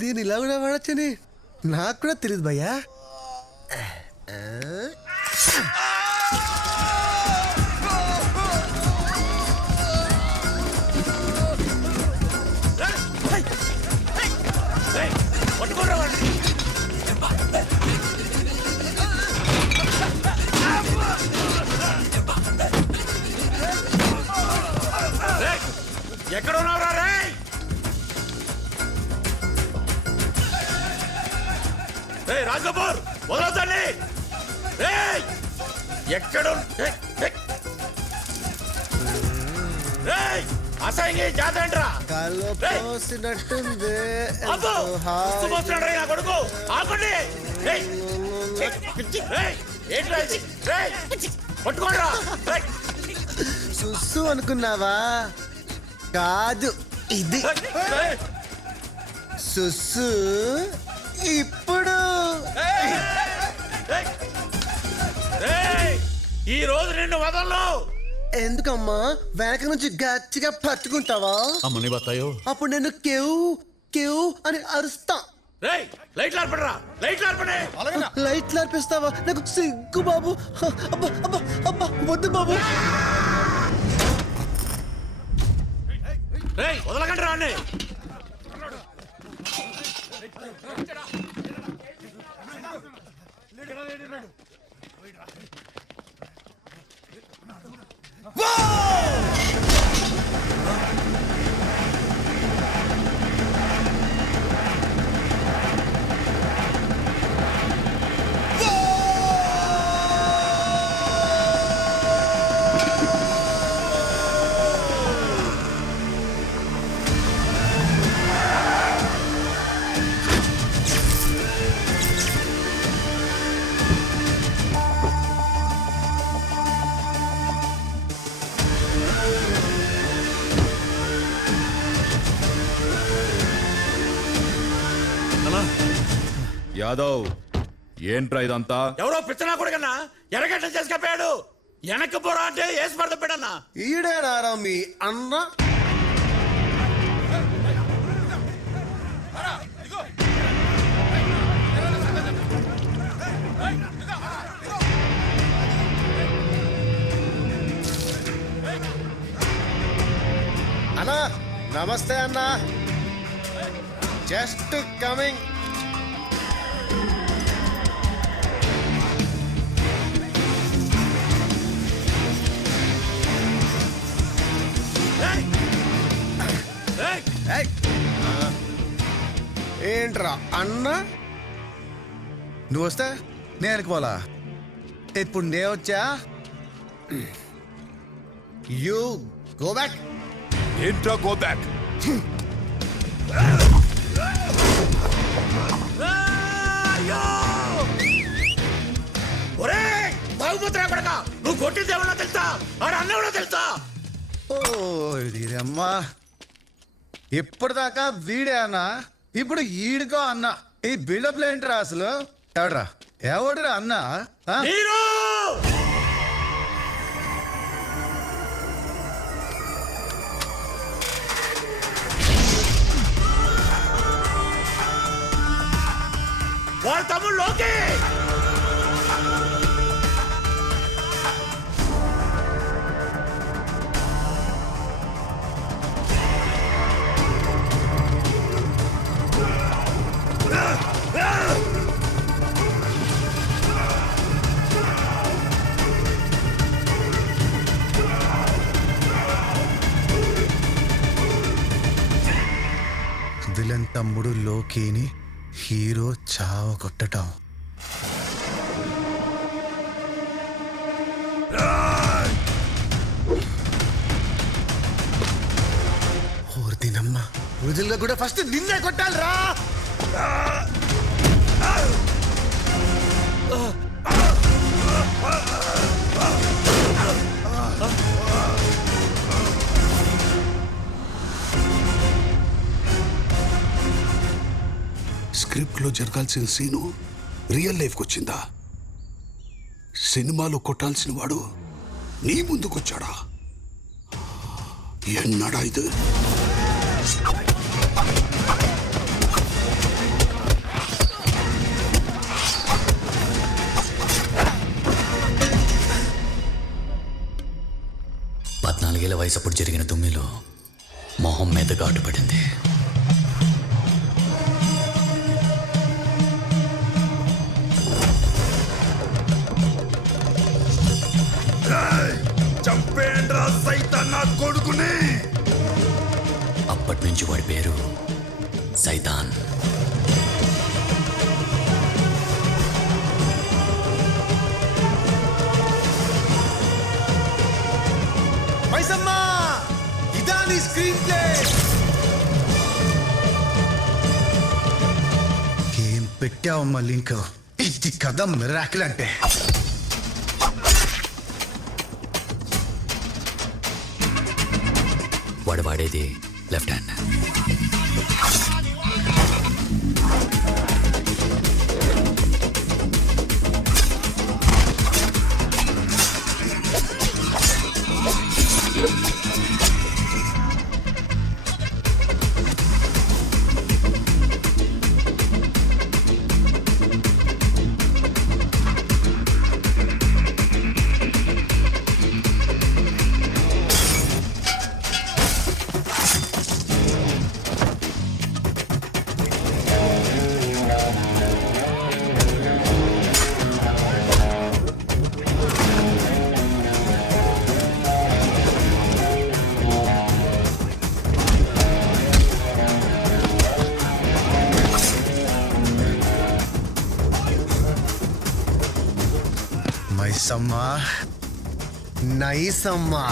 దీని ఇలా కూడా వాడచ్చని నాకు కూడా తెలియదు భయ్యా. ఎక్కడ ఉన్నావురా రే? రాజకపూర్ వదలొద్దండి. ఎక్కడ అసహ్యంగా జాతరంట్రా పోసినట్టుంది. నా కొడుకు ఆపండి. పట్టుకోండిరా. సుస్సు అనుకున్నావా? కాదు, ఇది సుస్సు. ఇప్పుడు ఈ రోజు నిన్ను వదలను. ఎందుకమ్మా? వెనక నుంచి గట్టిగా పట్టుకుంటావా? అమ్మని బతాయో. అప్పుడు నేను కేవ్ కేవ్ అని అరుస్తా. లైట్లు ఆర్పడరా, లైట్లు ఆర్పడే. లైట్లు ఆర్పిస్తావా? నాకు సిగ్గు బాబు. అబ్బా అబ్బా అబ్బా, వద్దు బాబు. వదలకండి రాండి. యాదవ్, ఏంట్రా ఇదంతా? ఎవరో పిచ్చనా కొడుకన్నా ఎరగట్ట చేసుకపోయాడు. వెనక్కి పోరా అంటే వేసి పడతాడన్నా. ఈడేనారా మీ అన్న? అన్నా నమస్తే అన్నా. Just coming. ఏంట్రా అన్న? నువ్వు వస్తే నేను పోలా. ఇప్పుడు నేను వచ్చా. You go back. ఏంట్రా గో బ్యాక్? బాగుపోతున్నా కొడక. నువ్వు కొట్టింది ఎవరో తెలుసా? ఆడు అన్న ఎవరో తెలుసా? ఓ ఇదమ్మా, ఇప్పటిదాకా వీడే అన్నా, ఇప్పుడు ఈడుకో అన్న. ఈ బిల్డప్ ఏంట్రా అసలు? ఎవడ్రా ఎవడురా అన్న? వాళ్ళ తమ్ముడు లోకే. విలన్ తమ్ముడు లోకేని హీరో చావ కొట్టటం. ఓర్దినమ్మా, వదిలిగా కూడా ఫస్ట్ నిన్నే కొట్టాలిరా. స్క్రిప్ట్లో జరగాల్సిన సీను రియల్ లైఫ్కి వచ్చిందా? సినిమాలో కొట్టాల్సిన వాడు నీ ముందుకొచ్చాడా? ఎన్నడా ఇది? వయసప్పుడు జరిగిన దుమ్మిలో మొహం మీద ఘాటు పడింది. చంపేండ్రా సైతాన్ నా కొడుకుని. అప్పటి నుంచి వాడి పేరు సైతాన్. మైసమ్మా, ఇదా నీ స్క్రీన్ ప్లే? ఏం పెట్టావమ్మా లింక్? ఇది కథ మిరాకిల్ అంటే. వాడు వాడేది లెఫ్ట్ హ్యాండ్. మైసమ్మా, నైసమ్మా.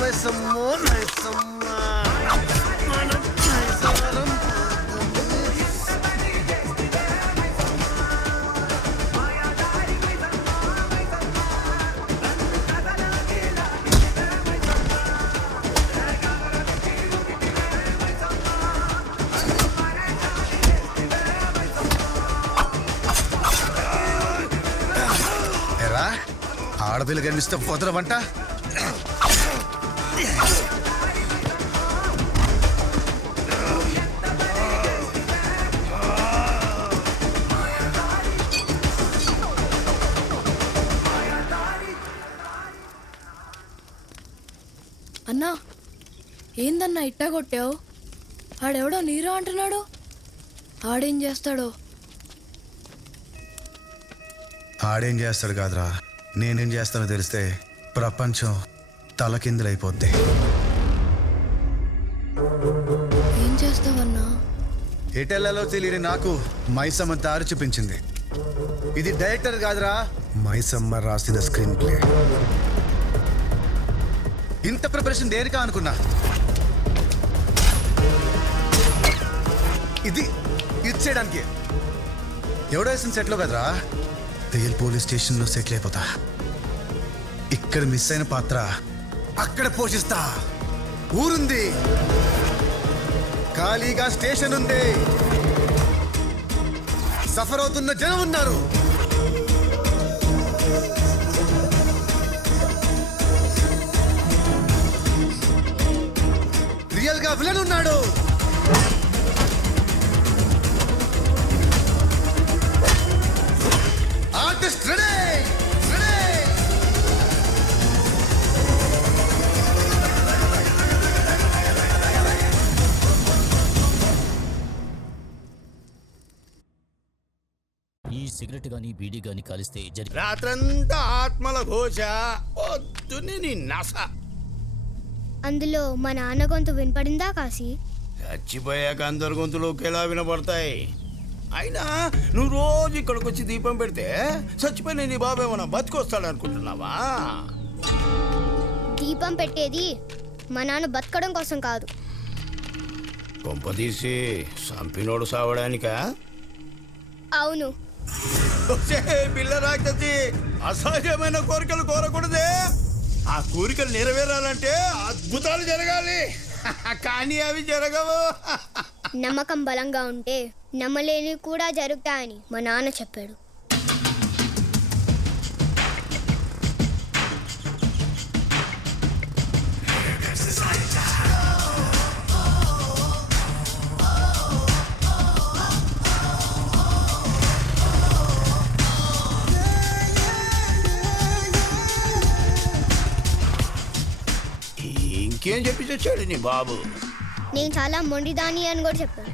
మైసమ్మో, నైసమ్మా. ఆడపిల్ల కనిపిస్తే పోతురమంట. అన్నా, ఏందన్నా ఇట్టా కొట్టావు? ఆడెవడో నీరు అంటున్నాడు. ఆడేం చేస్తాడో? ఆడేం చేస్తాడు కాదురా, నేనేం చేస్తానో తెలిస్తే ప్రపంచం తలకిందులైపోద్ది. ఏం చేస్తావన్నా? ఎటెల్లలో తెలియని నాకు మైసమ్మ దారి చూపించింది. ఇది డైరెక్టర్ కాదురా, మైసమ్మ రాసిన స్క్రీన్ ప్లే. ఇంత ప్రిపరేషన్ దేనికా అనుకున్నా. ఇది ఇచ్చేయడానికి. ఎవడో వేసిన సెట్లో కదరా, రియల్ పోలీస్ స్టేషన్లో సెటిల్ అయిపోతా. ఇక్కడ మిస్ అయిన పాత్ర అక్కడ పోషిస్తా. ఊరుంది, ఖాళీగా స్టేషన్ ఉంది, సఫర్ అవుతున్న జనం ఉన్నారు. రియల్ గా విలన్ ఉన్నాడు. Artist ready. ఈ సిగరెట్ గాని బీడీ గాని కాలిస్తే రాత్రంతా ఆత్మల ఘోష, పొద్దున్నే నీ నస. అందులో మా నాన్న గొంతు వినపడిందా కాశీ? చచ్చిపోయాక అందరు గొంతులు ఒకేలా వినపడతాయి. అయినా నువ్వు రోజు ఇక్కడికి వచ్చి దీపం పెడితే చచ్చిపోయిన నీ బాబు ఏమన్నా బతికొస్తాడు అనుకుంటున్నావా? దీపం పెట్టేది మా నాన్న బతకడం కోసం కాదు. కొంపదీసి సంపినోడు సావడానికా? అవును. పిల్ల రాక్షసి, అసహజమైన కోరికలు కోరకూడదే. ఆ కోరికలు నెరవేరాలంటే అద్భుతాలు జరగాలి, కానీ అవి జరగవు. నమ్మకం బలంగా ఉంటే నమ్మలేని కూడా జరుగుతాయని మా నాన్న చెప్పాడు. ఇంకేం చెప్పి వచ్చాడు నీ బాబు? నేను చాలా మొండిదాని అని కూడా చెప్పాను.